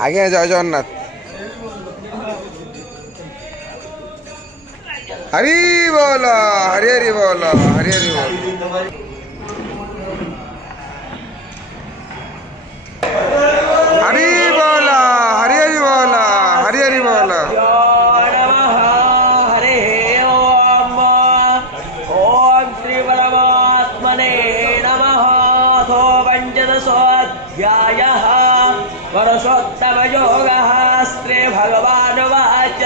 आज्ञा जय जगन्नाथ। हरि बोल हरि हरि बोल हरि हरि बोल। हरि बोल हरि हरि बोल हरि हरि बोल। ओम श्री परमात्मने नमः। अथो पंचदशोऽध्यायः पुरुषोत्तमयोगः। श्री भगवानुवाच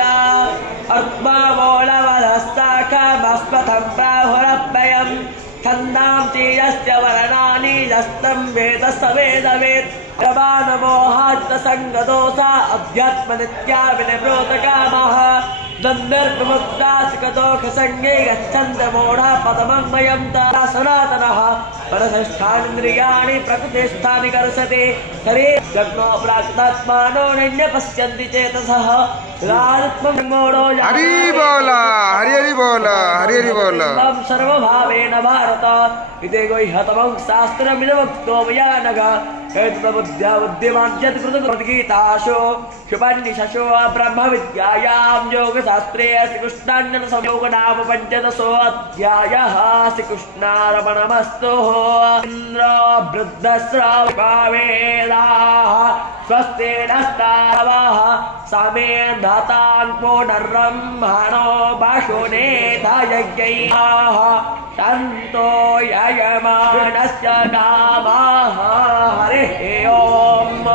आत्मामूलमधस्ताकमस्मथं प्राहुरव्ययम् छन्दांसि यस्य वर्णानि यस्तं वेद स वेदवेत्। प्रमाणमोहात्तसङ्गदोषा अध्यात्मनित्या विनिवृतकामः द्वन्द्वमुक्तासिकदोषसंज्ञे गच्छन्तमूढा पदमन्वयं ता सनातनः परसष्ठानीन्द्रियाणि प्रकृतिस्थानि कर्षति शरीरे जग्नो प्राक्तात्मानो नैन्यपश्यन्ति चेतसः रात्ममूढो। हरि बोल हरि हरि बोल हरि हरि बोल। सर्वभावेन भारत इति गुह्यतमं शास्त्रमिदमुक्तो मया नघ। बुद्ध्या बुद्धिमान् कृतगीतासु शुभनिशसो ब्रह्मविद्यायां योगशास्त्रे श्रीकृष्णार्जुन संयोग नाम पंचदशोऽध्यायः। श्रीकृष्णार्पणमस्तु। इन्द्र वृद्धश्रवावेदाः स्वस्ति नस्तावः समे धातां पुनर्ब्रह्मणो वासुनेता यज्ञैः तन्तो यजमानस्य नामः। हरिः ओम्।